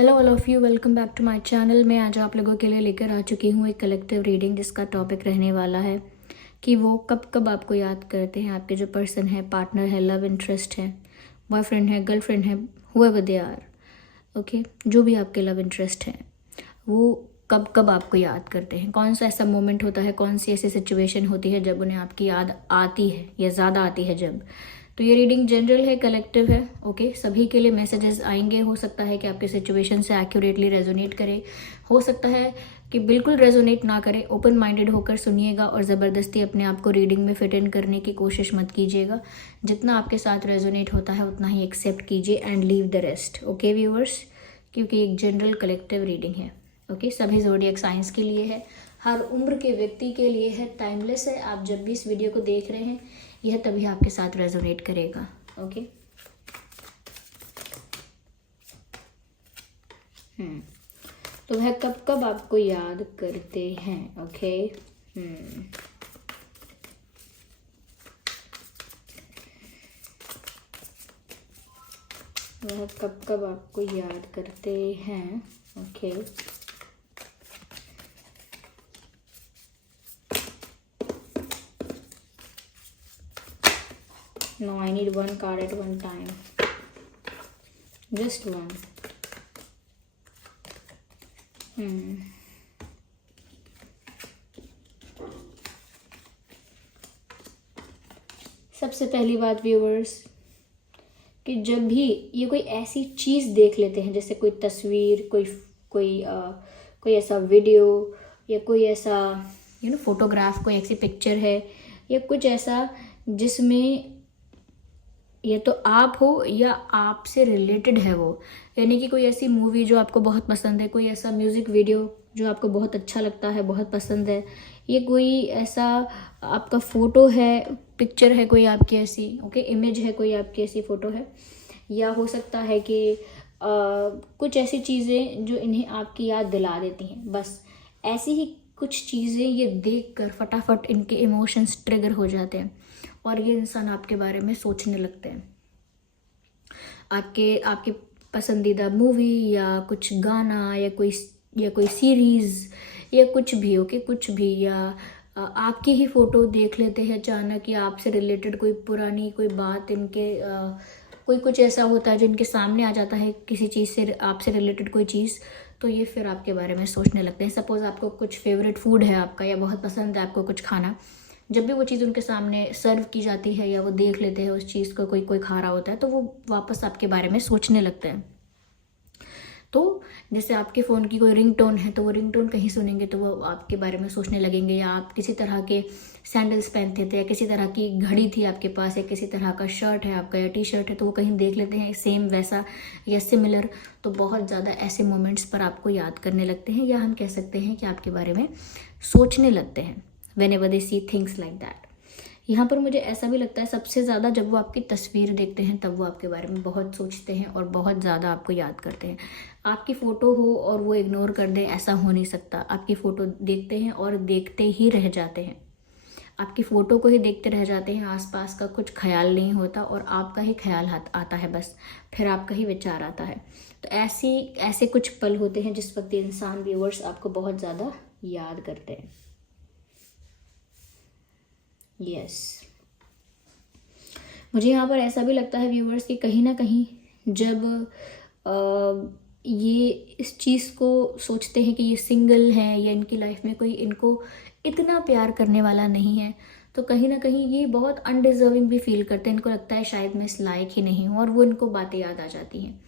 Hello all of you, welcome back to my channel. मैं आज आप लोगों के लिए लेकर आ चुकी हूँ एक कलेक्टिव रीडिंग जिसका टॉपिक रहने वाला है कि वो कब कब आपको याद करते हैं। आपके जो पर्सन है, पार्टनर है, लव इंटरेस्ट है, बॉयफ्रेंड है, गर्लफ्रेंड है, हुएवर दे आर, ओके, जो भी आपके लव इंटरेस्ट है वो कब कब आपको याद करते हैं। कौन सा ऐसा मोमेंट होता है, कौन सी ऐसी सिचुएशन होती है जब उन्हें आपकी याद आती है या ज़्यादा आती है जब। तो ये रीडिंग जनरल है, कलेक्टिव है, ओके। सभी के लिए मैसेजेस आएंगे। हो सकता है कि आपके सिचुएशन से एक्यूरेटली रेजोनेट करे, हो सकता है कि बिल्कुल रेजोनेट ना करे। ओपन माइंडेड होकर सुनिएगा और ज़बरदस्ती अपने आप को रीडिंग में फिट इन करने की कोशिश मत कीजिएगा। जितना आपके साथ रेजोनेट होता है उतना ही एक्सेप्ट कीजिए and leave the rest, okay viewers, क्योंकि एक जनरल कलेक्टिव रीडिंग है, ओके। सभी ज़ोडिएक साइंस के लिए है, हर उम्र के व्यक्ति के लिए है, टाइमलेस है। आप जब भी इस वीडियो को देख रहे हैं यह तभी आपके साथ रेजोनेट करेगा, ओके। तो वह कब कब आपको याद करते हैं, ओके। वह कब कब आपको याद करते हैं, okay. No, I need one card at one time. Just one. सबसे पहली बात व्यूअर्स, कि जब भी ये कोई ऐसी चीज़ देख लेते हैं, जैसे कोई तस्वीर, कोई ऐसा वीडियो या कोई ऐसा फोटोग्राफ, कोई ऐसी पिक्चर है या कुछ ऐसा जिसमें या तो आप हो या आपसे रिलेटेड है वो, यानी कि कोई ऐसी मूवी जो आपको बहुत पसंद है, कोई ऐसा म्यूज़िक वीडियो जो आपको बहुत अच्छा लगता है, बहुत पसंद है, ये कोई ऐसा आपका फ़ोटो है, पिक्चर है कोई आपकी ऐसी, ओके, इमेज है कोई आपकी ऐसी फ़ोटो है, या हो सकता है कि कुछ ऐसी चीज़ें जो इन्हें आपकी याद दिला देती हैं। बस ऐसी ही कुछ चीज़ें ये देखकर फटाफट इनके इमोशंस ट्रिगर हो जाते हैं और ये इंसान आपके बारे में सोचने लगते हैं। आपके पसंदीदा मूवी या कुछ गाना या कोई सीरीज़ या कुछ भी, ओके, कुछ भी, या आपकी ही फ़ोटो देख लेते हैं अचानक, या आपसे रिलेटेड कोई पुरानी कोई बात इनके कोई कुछ ऐसा होता है जो इनके सामने आ जाता है, किसी चीज़ से, आपसे रिलेटेड कोई चीज़, तो ये फिर आपके बारे में सोचने लगते हैं। सपोज़ आपको कुछ फेवरेट फूड है आपका, या बहुत पसंद है आपको कुछ खाना, जब भी वो चीज़ उनके सामने सर्व की जाती है या वो देख लेते हैं उस चीज़ को, कोई खा रहा होता है, तो वो वापस आपके बारे में सोचने लगते हैं। तो जैसे आपके फ़ोन की कोई रिंगटोन है तो वो रिंगटोन कहीं सुनेंगे तो वो आपके बारे में सोचने लगेंगे, या आप किसी तरह के सैंडल्स पहनते थे, या किसी तरह की घड़ी थी आपके पास, या किसी तरह का शर्ट है आपका या टी शर्ट है, तो वो कहीं देख लेते हैं सेम वैसा या सिमिलर, तो बहुत ज़्यादा ऐसे मोमेंट्स पर आपको याद करने लगते हैं, या हम कह सकते हैं कि आपके बारे में सोचने लगते हैं। whenever they see things like that। यहाँ पर मुझे ऐसा भी लगता है सबसे ज़्यादा जब वो आपकी तस्वीर देखते हैं तब वो आपके बारे में बहुत सोचते हैं और बहुत ज़्यादा आपको याद करते हैं। आपकी फ़ोटो हो और वो इग्नोर कर दें, ऐसा हो नहीं सकता। आपकी फ़ोटो देखते हैं और देखते ही रह जाते हैं, आपकी फ़ोटो को ही देखते रह जाते हैं, आसपास का कुछ ख्याल नहीं होता और आपका ही ख्याल आता है, बस फिर आपका ही विचार आता है। तो ऐसे कुछ पल होते हैं जिस वक्त इंसान, व्यूअर्स, आपको बहुत ज़्यादा याद करते हैं। यस, मुझे यहाँ पर ऐसा भी लगता है व्यूअर्स कि कहीं ना कहीं जब ये इस चीज़ को सोचते हैं कि ये सिंगल हैं या इनकी लाइफ में कोई इनको इतना प्यार करने वाला नहीं है, तो कहीं ना कहीं ये बहुत अनडिजर्विंग भी फील करते हैं। इनको लगता है शायद मैं इस लायक ही नहीं हूँ, और वो इनको बातें याद आ जाती हैं।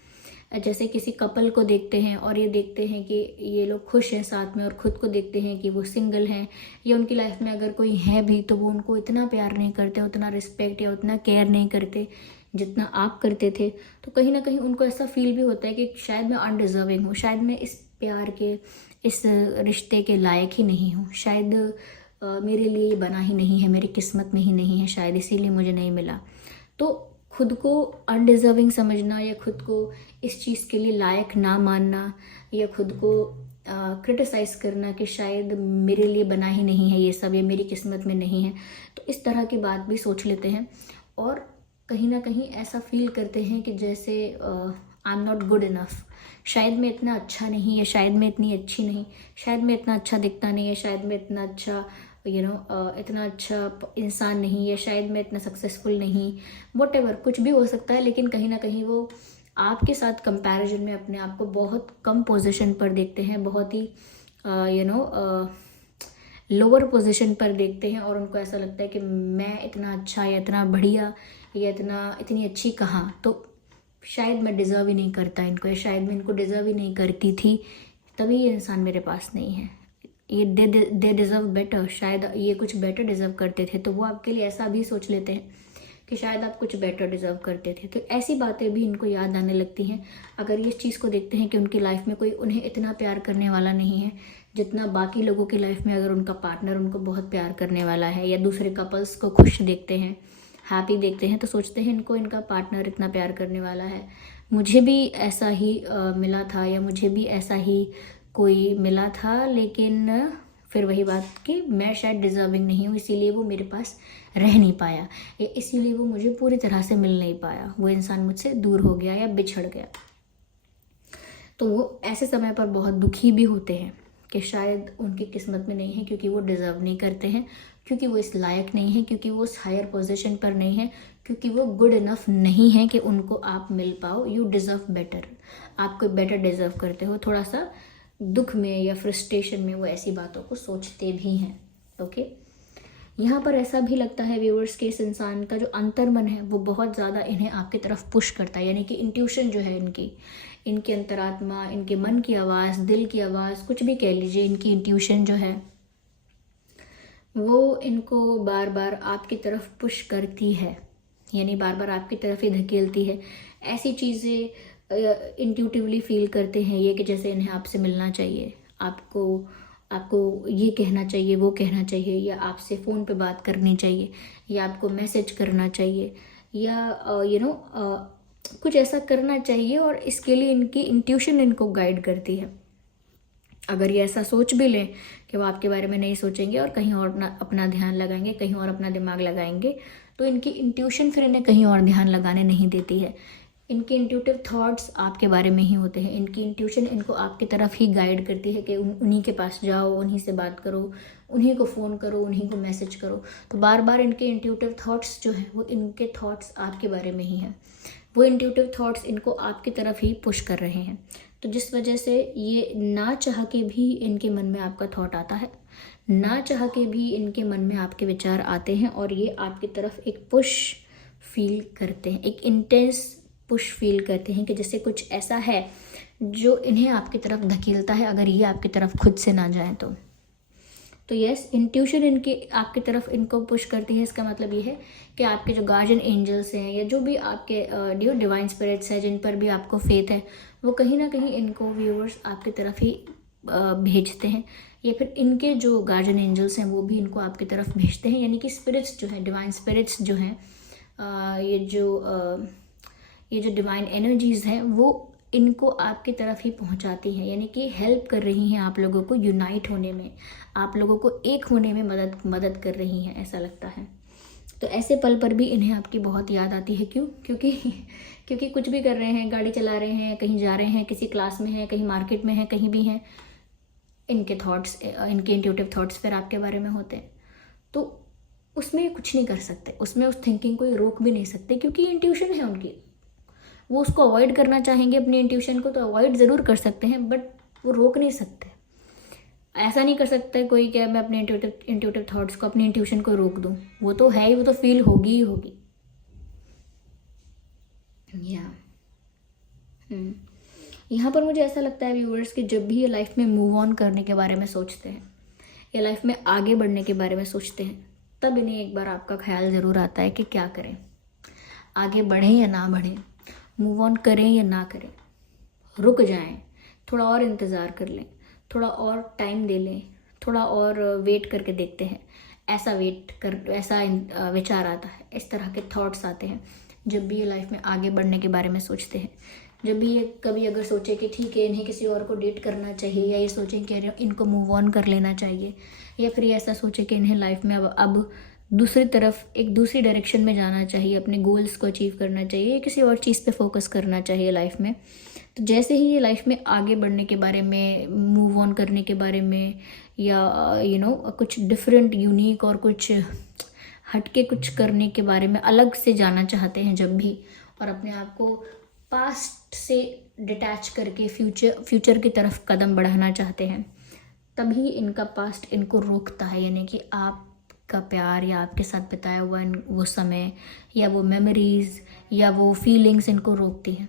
जैसे किसी कपल को देखते हैं और ये देखते हैं कि ये लोग खुश हैं साथ में, और ख़ुद को देखते हैं कि वो सिंगल हैं, या उनकी लाइफ में अगर कोई है भी तो वो उनको इतना प्यार नहीं करते, उतना रिस्पेक्ट या उतना केयर नहीं करते जितना आप करते थे। तो कहीं ना कहीं उनको ऐसा फील भी होता है कि शायद मैं अनडिजर्विंग हूँ, शायद मैं इस प्यार के, इस रिश्ते के लायक ही नहीं हूँ, शायद मेरे लिए ये बना ही नहीं है, मेरी किस्मत में ही नहीं है, शायद इसीलिए मुझे नहीं मिला। तो खुद को अनडिजर्विंग समझना, या खुद को इस चीज़ के लिए लायक ना मानना, या खुद को क्रिटिसाइज़ करना कि शायद मेरे लिए बना ही नहीं है ये सब, या मेरी किस्मत में नहीं है, तो इस तरह की बात भी सोच लेते हैं। और कहीं ना कहीं ऐसा फील करते हैं कि जैसे I am not good enough, शायद मैं इतना अच्छा नहीं, या शायद मैं इतनी अच्छी नहीं, शायद मैं इतना अच्छा दिखता नहीं है, शायद मैं इतना अच्छा इतना अच्छा इंसान नहीं, या शायद मैं इतना सक्सेसफुल नहीं, वॉट कुछ भी हो सकता है। लेकिन कहीं ना कहीं वो आपके साथ कंपैरिजन में अपने आप को बहुत कम पोजीशन पर देखते हैं, बहुत ही लोअर पोजीशन पर देखते हैं, और उनको ऐसा लगता है कि मैं इतना अच्छा या इतना बढ़िया या इतनी अच्छी कहाँ, तो शायद मैं डिज़र्व ही नहीं करता इनको, या शायद मैं इनको डिज़र्व ही नहीं करती थी, तभी ये इंसान मेरे पास नहीं है, ये दे डिज़र्व बेटर, शायद ये कुछ बेटर डिज़र्व करते थे। तो वो आपके लिए ऐसा भी सोच लेते हैं कि शायद आप कुछ बेटर डिज़र्व करते थे। तो ऐसी बातें भी इनको याद आने लगती हैं अगर ये इस चीज़ को देखते हैं कि उनकी लाइफ में कोई उन्हें इतना प्यार करने वाला नहीं है जितना बाकी लोगों की लाइफ में अगर उनका पार्टनर उनको बहुत प्यार करने वाला है, या दूसरे कपल्स को खुश देखते हैं, हैप्पी देखते हैं, तो सोचते हैं इनको इनका पार्टनर इतना प्यार करने वाला है, मुझे भी ऐसा ही मिला था, या मुझे भी ऐसा ही कोई मिला था, लेकिन फिर वही बात कि मैं शायद डिज़र्विंग नहीं हूँ, इसीलिए वो मेरे पास रह नहीं पाया, या इसीलिए वो मुझे पूरी तरह से मिल नहीं पाया, वो इंसान मुझसे दूर हो गया या बिछड़ गया। तो वो ऐसे समय पर बहुत दुखी भी होते हैं कि शायद उनकी किस्मत में नहीं है, क्योंकि वो डिज़र्व नहीं करते हैं, क्योंकि वो इस लायक नहीं है, क्योंकि वो उस हायर पोजीशन पर नहीं है, क्योंकि वो गुड इनफ नहीं है कि उनको आप मिल पाओ। यू डिज़र्व बेटर, आप कोई बेटर डिज़र्व करते हो। थोड़ा सा दुख में या फ्रस्ट्रेशन में वो ऐसी बातों को सोचते भी हैं। ओके, यहाँ पर ऐसा भी लगता है व्यूअर्स के इस इंसान का जो अंतर्मन है वो बहुत ज़्यादा इन्हें आपकी तरफ पुश करता है, यानी कि इंट्यूशन जो है इनकी अंतरात्मा, इनके मन की आवाज़, दिल की आवाज़, कुछ भी कह लीजिए, इनकी इंट्यूशन जो है वो इनको बार बार आपकी तरफ पुश करती है, यानी बार बार आपकी तरफ ही धकेलती है। ऐसी चीज़ें इंट्यूटिवली फील करते हैं ये कि जैसे इन्हें आपसे मिलना चाहिए, आपको ये कहना चाहिए, वो कहना चाहिए, या आपसे फ़ोन पे बात करनी चाहिए, या आपको मैसेज करना चाहिए, या कुछ ऐसा करना चाहिए, और इसके लिए इनकी इंट्यूशन इनको गाइड करती है। अगर ये ऐसा सोच भी लें कि वो आपके बारे में नहीं सोचेंगे और कहीं और अपना ध्यान लगाएंगे, कहीं और अपना दिमाग लगाएंगे, तो इनकी इंट्यूशन फिर इन्हें कहीं और ध्यान लगाने नहीं देती है। इनके इंट्यूटिव थॉट्स आपके बारे में ही होते हैं, इनकी इंट्यूशन इनको आपकी तरफ ही गाइड करती है कि उन्हीं के पास जाओ, उन्हीं से बात करो, उन्हीं को फ़ोन करो, उन्हीं को मैसेज करो। तो बार बार इनके इंट्यूटिव थॉट्स जो हैं वो इनके थॉट्स आपके बारे में ही हैं, वो इंट्यूटिव थॉट्स इनको आपकी तरफ ही पुश कर रहे हैं। तो जिस वजह से ये ना चाह के भी इनके मन में आपका थॉट आता है, ना चाह के भी इनके मन में आपके विचार आते हैं, और ये आपकी तरफ एक पुश फील करते हैं, एक इंटेंस पुश फील करते हैं कि जैसे कुछ ऐसा है जो इन्हें आपकी तरफ धकेलता है, अगर ये आपकी तरफ खुद से ना जाए तो यस, इंट्यूशन इनकी आपकी तरफ इनको पुश करती है। इसका मतलब ये है कि आपके जो गार्जियन एंजल्स हैं, या जो भी आपके डिवाइन स्पिरिट्स हैं जिन पर भी आपको फेथ है, वो कहीं ना कहीं इनको व्यूअर्स आपकी तरफ ही भेजते हैं, या फिर इनके जो गार्जियन एंजल्स हैं वो भी इनको आपकी तरफ भेजते हैं। यानी कि स्पिरिट्स जो हैं, डिवाइन स्पिरिट्स जो हैं, ये जो डिवाइन एनर्जीज़ हैं वो इनको आपकी तरफ ही पहुंचाती हैं, यानी कि हेल्प कर रही हैं आप लोगों को यूनाइट होने में, आप लोगों को एक होने में मदद कर रही हैं, ऐसा लगता है। तो ऐसे पल पर भी इन्हें आपकी बहुत याद आती है। क्यों? क्योंकि कुछ भी कर रहे हैं, गाड़ी चला रहे हैं, कहीं जा रहे हैं, किसी क्लास में हैं, कहीं मार्केट में हैं, कहीं भी हैं, इनके थॉट्स, इनके इंट्यूटिव थॉट्स फिर आपके बारे में होते हैं। तो उसमें कुछ नहीं कर सकते, उसमें उस थिंकिंग को रोक भी नहीं सकते, क्योंकि इंट्यूशन है उनकी। वो उसको अवॉइड करना चाहेंगे, अपनी इंट्यूशन को तो अवॉइड ज़रूर कर सकते हैं, बट वो रोक नहीं सकते। ऐसा नहीं कर सकता कोई कि मैं अपने इंट्यूटिव थॉट्स को, अपनी इंट्यूशन को रोक दूं। वो तो है ही, वो तो फील होगी ही होगी। यहाँ पर मुझे ऐसा लगता है व्यूअर्स कि जब भी ये लाइफ में मूव ऑन करने के बारे में सोचते हैं, या लाइफ में आगे बढ़ने के बारे में सोचते हैं, तब इन्हें एक बार आपका ख्याल ज़रूर आता है कि क्या करें, आगे बढ़ें या ना बढ़ें, मूव ऑन करें या ना करें, रुक जाएं, थोड़ा और इंतज़ार कर लें, थोड़ा और टाइम दे लें, थोड़ा और वेट करके देखते हैं। ऐसा विचार आता है, इस तरह के थॉट्स आते हैं जब भी ये लाइफ में आगे बढ़ने के बारे में सोचते हैं। जब भी ये कभी अगर सोचे कि ठीक है इन्हें किसी और को डेट करना चाहिए, या ये सोचें कि इनको मूव ऑन कर लेना चाहिए, या फिर ये ऐसा सोचे कि इन्हें लाइफ में अब दूसरी तरफ एक दूसरी डायरेक्शन में जाना चाहिए, अपने गोल्स को अचीव करना चाहिए, किसी और चीज़ पे फोकस करना चाहिए लाइफ में। तो जैसे ही ये लाइफ में आगे बढ़ने के बारे में, मूव ऑन करने के बारे में, या कुछ डिफरेंट, यूनिक और कुछ हटके कुछ करने के बारे में अलग से जाना चाहते हैं जब भी, और अपने आप को पास्ट से डिटैच करके फ्यूचर की तरफ कदम बढ़ाना चाहते हैं, तभी इनका पास्ट इनको रोकता है। यानी कि आपका प्यार या आपके साथ बिताया हुआ वो समय या वो मेमोरीज या वो फीलिंग्स इनको रोकती हैं।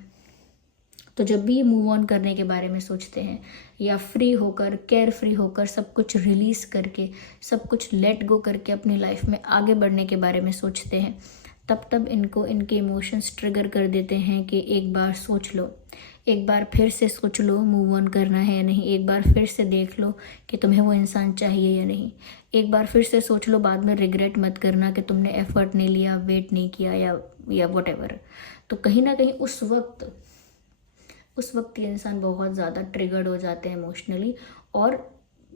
तो जब भी मूव ऑन करने के बारे में सोचते हैं या फ्री होकर, केयर फ्री होकर, सब कुछ रिलीज़ करके, सब कुछ लेट गो करके अपनी लाइफ में आगे बढ़ने के बारे में सोचते हैं, तब इनको इनके इमोशंस ट्रिगर कर देते हैं कि एक बार सोच लो, एक बार फिर से सोच लो मूव ऑन करना है या नहीं, एक बार फिर से देख लो कि तुम्हें वो इंसान चाहिए या नहीं, एक बार फिर से सोच लो, बाद में रिग्रेट मत करना कि तुमने एफर्ट नहीं लिया, वेट नहीं किया या व्हाटएवर। तो कहीं ना कहीं उस वक्त ये इंसान बहुत ज़्यादा ट्रिगर्ड हो जाते हैं इमोशनली, और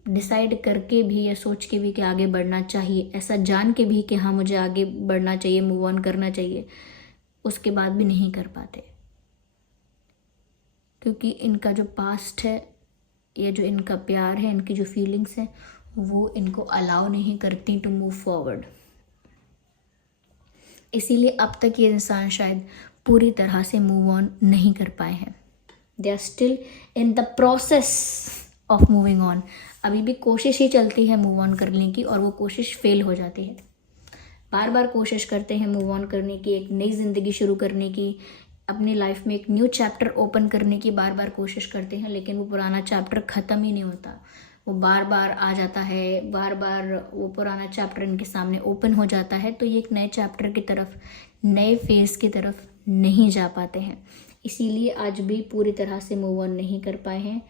डिसाइड करके भी या सोच के भी कि आगे बढ़ना चाहिए, ऐसा जान के भी कि हाँ मुझे आगे बढ़ना चाहिए, मूव ऑन करना चाहिए, उसके बाद भी नहीं कर पाते, क्योंकि इनका जो पास्ट है या जो इनका प्यार है, इनकी जो फीलिंग्स हैं, वो इनको अलाउ नहीं करती टू मूव फॉरवर्ड। इसीलिए अब तक ये इंसान शायद पूरी तरह से मूव ऑन नहीं कर पाए हैं। They are still in the process of moving on. अभी भी कोशिश ही चलती है मूव ऑन करने की, और वो कोशिश फेल हो जाती है। बार बार कोशिश करते हैं मूव ऑन करने की, एक नई ज़िंदगी शुरू करने की, अपनी लाइफ में एक न्यू चैप्टर ओपन करने की बार बार कोशिश करते हैं, लेकिन वो पुराना चैप्टर ख़त्म ही नहीं होता। वो बार बार आ जाता है, बार बार वो पुराना चैप्टर इनके सामने ओपन हो जाता है, तो ये एक नए चैप्टर की तरफ, नए फेज़ की तरफ नहीं जा पाते हैं। इसीलिए आज भी पूरी तरह से मूव ऑन नहीं कर पाए हैं।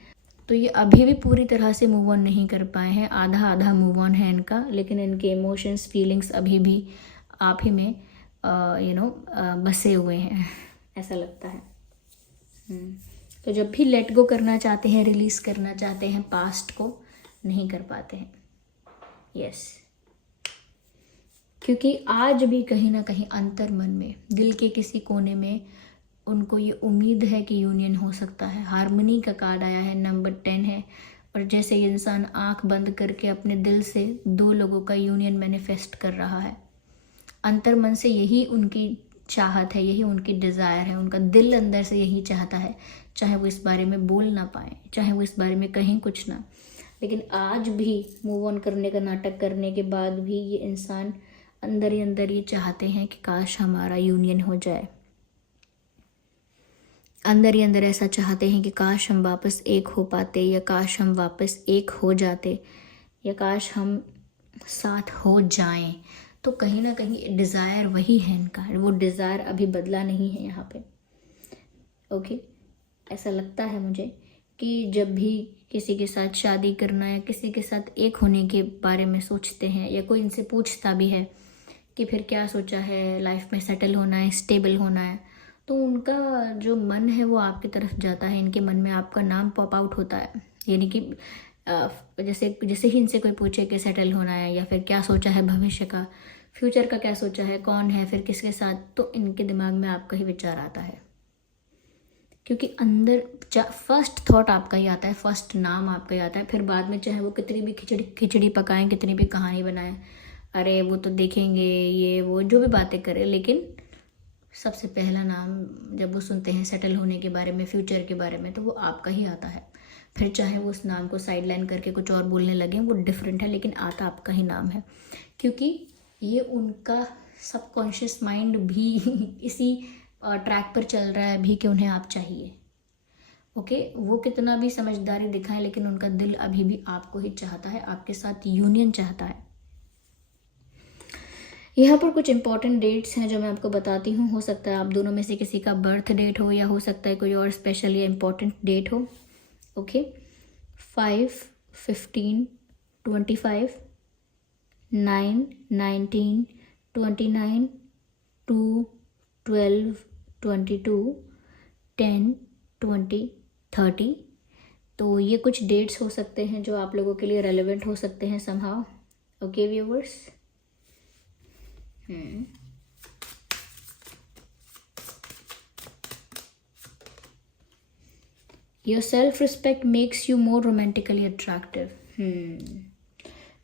तो ये अभी भी पूरी तरह से मूव ऑन नहीं कर पाए हैं, आधा आधा मूव ऑन है इनका, लेकिन इनके इमोशंस, फीलिंग्स अभी भी आप ही में बसे हुए हैं, ऐसा लगता है। तो जब भी लेट गो करना चाहते हैं, रिलीज़ करना चाहते हैं पास्ट को, नहीं कर पाते हैं। यस, क्योंकि आज भी कहीं ना कहीं अंतर मन में, दिल के किसी कोने में उनको ये उम्मीद है कि यूनियन हो सकता है। हारमोनी का कार्ड आया है, नंबर 10 है, और जैसे ये इंसान आंख बंद करके अपने दिल से दो लोगों का यूनियन मैनिफेस्ट कर रहा है। अंतर मन से यही उनकी चाहत है, यही उनकी डिज़ायर है, उनका दिल अंदर से यही चाहता है, चाहे वो इस बारे में बोल ना पाए, चाहे वो इस बारे में कहें कुछ ना। लेकिन आज भी मूव ऑन करने का नाटक करने के बाद भी ये इंसान अंदर ही अंदर ये चाहते हैं कि काश हमारा यूनियन हो जाए। अंदर ही अंदर ऐसा चाहते हैं कि काश हम वापस एक हो पाते, या काश हम वापस एक हो जाते, या काश हम साथ हो जाएं। तो कहीं ना कहीं डिज़ायर वही है इनका, वो डिज़ायर अभी बदला नहीं है यहाँ पे। ओके, ऐसा लगता है मुझे कि जब भी किसी के साथ शादी करना या किसी के साथ एक होने के बारे में सोचते हैं, या कोई इनसे पूछता भी है कि फिर क्या सोचा है, लाइफ में सेटल होना है, स्टेबल होना है, तो उनका जो मन है वो आपकी तरफ जाता है, इनके मन में आपका नाम पॉप आउट होता है। यानी कि जैसे ही इनसे कोई पूछे कि सेटल होना है, या फिर क्या सोचा है भविष्य का, फ्यूचर का क्या सोचा है, कौन है, फिर किसके साथ, तो इनके दिमाग में आपका ही विचार आता है। क्योंकि अंदर फर्स्ट थॉट आपका ही आता है, फर्स्ट नाम आपका ही आता है। फिर बाद में चाहे वो कितनी भी खिचड़ी पकाएं, कितनी भी कहानी बनाएं, अरे वो तो देखेंगे, ये वो जो भी बातें करें, लेकिन सबसे पहला नाम जब वो सुनते हैं सेटल होने के बारे में, फ्यूचर के बारे में, तो वो आपका ही आता है। फिर चाहे वो उस नाम को साइड लाइन करके कुछ और बोलने लगे, वो डिफरेंट है, लेकिन आता आपका ही नाम है। क्योंकि ये उनका सबकॉन्शियस माइंड भी इसी ट्रैक पर चल रहा है अभी कि उन्हें आप चाहिए। ओके, वो कितना भी समझदारी दिखाएं, लेकिन उनका दिल अभी भी आपको ही चाहता है, आपके साथ यूनियन चाहता है। यहाँ पर कुछ इंपॉर्टेंट डेट्स हैं जो मैं आपको बताती हूँ। हो सकता है आप दोनों में से किसी का बर्थ डेट हो, या हो सकता है कोई और स्पेशल या इम्पॉर्टेंट डेट हो। ओके, 5, 15, 25, 9, 19, 29, 2, 12, 22, 10, 20, 30। तो ये कुछ डेट्स हो सकते हैं जो आप लोगों के लिए रेलेवेंट हो सकते हैं somehow. Okay viewers, your self respect makes you more romantically attractive.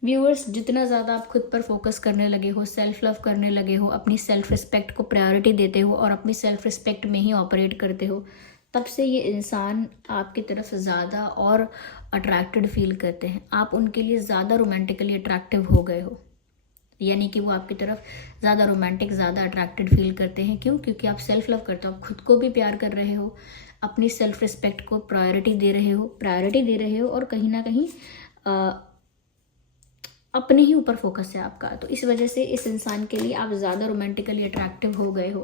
Viewers, जितना ज़्यादा आप खुद पर फोकस करने लगे हो, सेल्फ लव करने लगे हो, अपनी सेल्फ रिस्पेक्ट को प्रायोरिटी देते हो और अपनी सेल्फ रिस्पेक्ट में ही ऑपरेट करते हो, तब से ये इंसान आपकी तरफ ज़्यादा और अट्रैक्टेड फील करते हैं। आप उनके लिए ज़्यादा रोमांटिकली अट्रैक्टिव हो गए हो, यानी कि वो आपकी तरफ ज़्यादा रोमांटिक, ज़्यादा अट्रैक्टेड फील करते हैं। क्यों? क्योंकि आप सेल्फ लव करते हो, आप खुद को भी प्यार कर रहे हो, अपनी सेल्फ रिस्पेक्ट को प्रायोरिटी दे रहे हो और कहीं ना कहीं अपने ही ऊपर फोकस है आपका। तो इस वजह से इस इंसान के लिए आप ज़्यादा रोमांटिकली अट्रैक्टिव हो गए हो।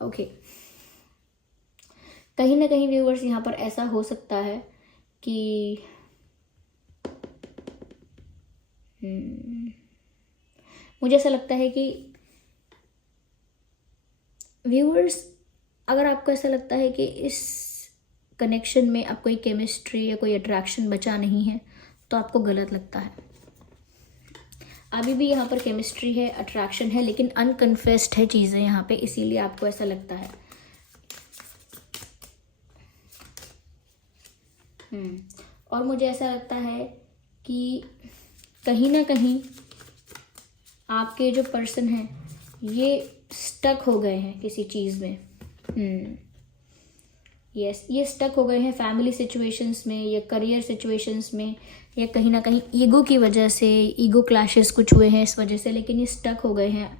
ओके, कहीं ना कहीं व्यूअर्स यहाँ पर ऐसा हो सकता है कि मुझे ऐसा लगता है कि व्यूअर्स, अगर आपको ऐसा लगता है कि इस कनेक्शन में अब कोई केमिस्ट्री या कोई अट्रैक्शन बचा नहीं है, तो आपको गलत लगता है। अभी भी यहाँ पर केमिस्ट्री है, अट्रैक्शन है, लेकिन अनकन्फेस्ड है चीज़ें यहाँ पे, इसीलिए आपको ऐसा लगता है। और मुझे ऐसा लगता है कि कहीं ना कहीं आपके जो पर्सन हैं ये स्टक हो गए हैं किसी चीज़ में। यस, ये स्टक हो गए हैं फैमिली सिचुएशंस में या करियर सिचुएशंस में, या कहीं ना कहीं ईगो की वजह से, ईगो क्लैशेस कुछ हुए हैं इस वजह से, लेकिन ये स्टक हो गए हैं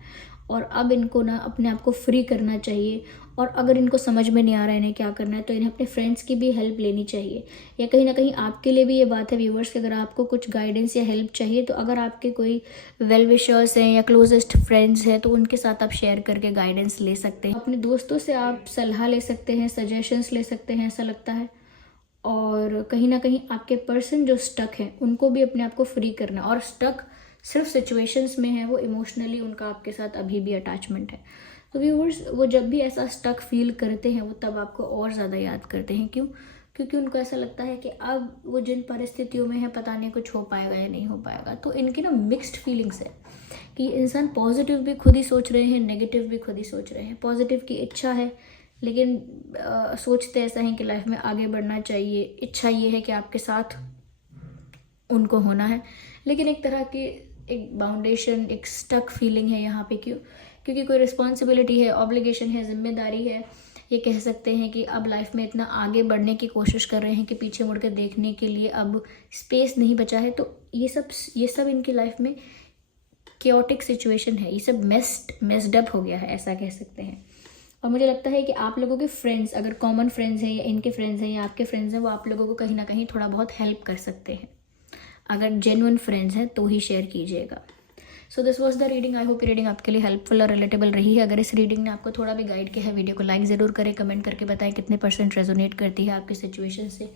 और अब इनको ना अपने आप को फ्री करना चाहिए। और अगर इनको समझ में नहीं आ रहा है इन्हें क्या करना है, तो इन्हें अपने फ्रेंड्स की भी हेल्प लेनी चाहिए। या कहीं ना कहीं आपके लिए भी ये बात है व्यूवर्स कि अगर आपको कुछ गाइडेंस या हेल्प चाहिए, तो अगर आपके कोई वेल विशर्स हैं या क्लोजेस्ट फ्रेंड्स हैं, तो उनके साथ आप शेयर करके गाइडेंस ले सकते हैं। अपने दोस्तों से आप सलाह ले सकते हैं, सजेशंस ले सकते हैं, ऐसा लगता है। और कहीं ना कहीं आपके पर्सन जो स्टक हैं उनको भी अपने आप को फ्री करना, और स्टक सिर्फ सिचुएशंस में है, वो इमोशनली उनका आपके साथ अभी भी अटैचमेंट है। तो व्यूअर्स, वो जब भी ऐसा स्टक फील करते हैं, वो तब आपको और ज़्यादा याद करते हैं। क्यों? क्योंकि उनको ऐसा लगता है कि अब वो जिन परिस्थितियों में है, पता नहीं कुछ हो पाएगा या नहीं हो पाएगा। तो इनकी ना मिक्स्ड फीलिंग्स है कि इंसान पॉजिटिव भी खुद ही सोच रहे हैं, नेगेटिव भी खुद ही सोच रहे हैं। पॉजिटिव की इच्छा है, लेकिन सोचते ऐसा है कि लाइफ में आगे बढ़ना चाहिए, इच्छा ये है कि आपके साथ उनको होना है, लेकिन एक तरह की एक बाउंडेशन, एक स्टक फीलिंग है यहाँ पे। क्यों? क्योंकि कोई रिस्पॉन्सिबिलिटी है, ऑब्लिगेशन है, जिम्मेदारी है। ये कह सकते हैं कि अब लाइफ में इतना आगे बढ़ने की कोशिश कर रहे हैं कि पीछे मुड़ के देखने के लिए अब स्पेस नहीं बचा है। तो ये सब इनकी लाइफ में केओटिक सिचुएशन है, ये सब मेस्ड अप हो गया है, ऐसा कह सकते हैं। और मुझे लगता है कि आप लोगों के फ्रेंड्स, अगर कॉमन फ्रेंड्स हैं या इनके फ्रेंड्स हैं या आपके फ्रेंड्स हैं, वो आप लोगों को कहीं ना कहीं थोड़ा बहुत हेल्प कर सकते हैं। अगर जेन्युइन फ्रेंड्स हैं तो ही शेयर कीजिएगा। So this was the reading. I hope ये रीडिंग आपके लिए हेल्पफुल और रिलेटेबल रही है। अगर इस रीडिंग ने आपको थोड़ा भी गाइड किया है, वीडियो को लाइक ज़रूर करें, कमेंट करके बताएं कितने % रेजोनेट करती है आपकी सिचुएशन से।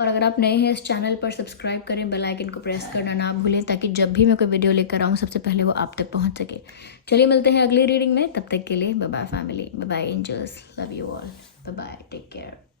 और अगर आप नए हैं इस चैनल पर, सब्सक्राइब करें, बेल आइकन को प्रेस करना ना भूलें, ताकि जब भी मैं कोई वीडियो लेकर आऊँ सबसे पहले वो आप तक पहुँच सके। चलिए मिलते हैं अगली रीडिंग में, तब तक के लिए bye bye family, bye bye angels, love you all, bye bye, take care.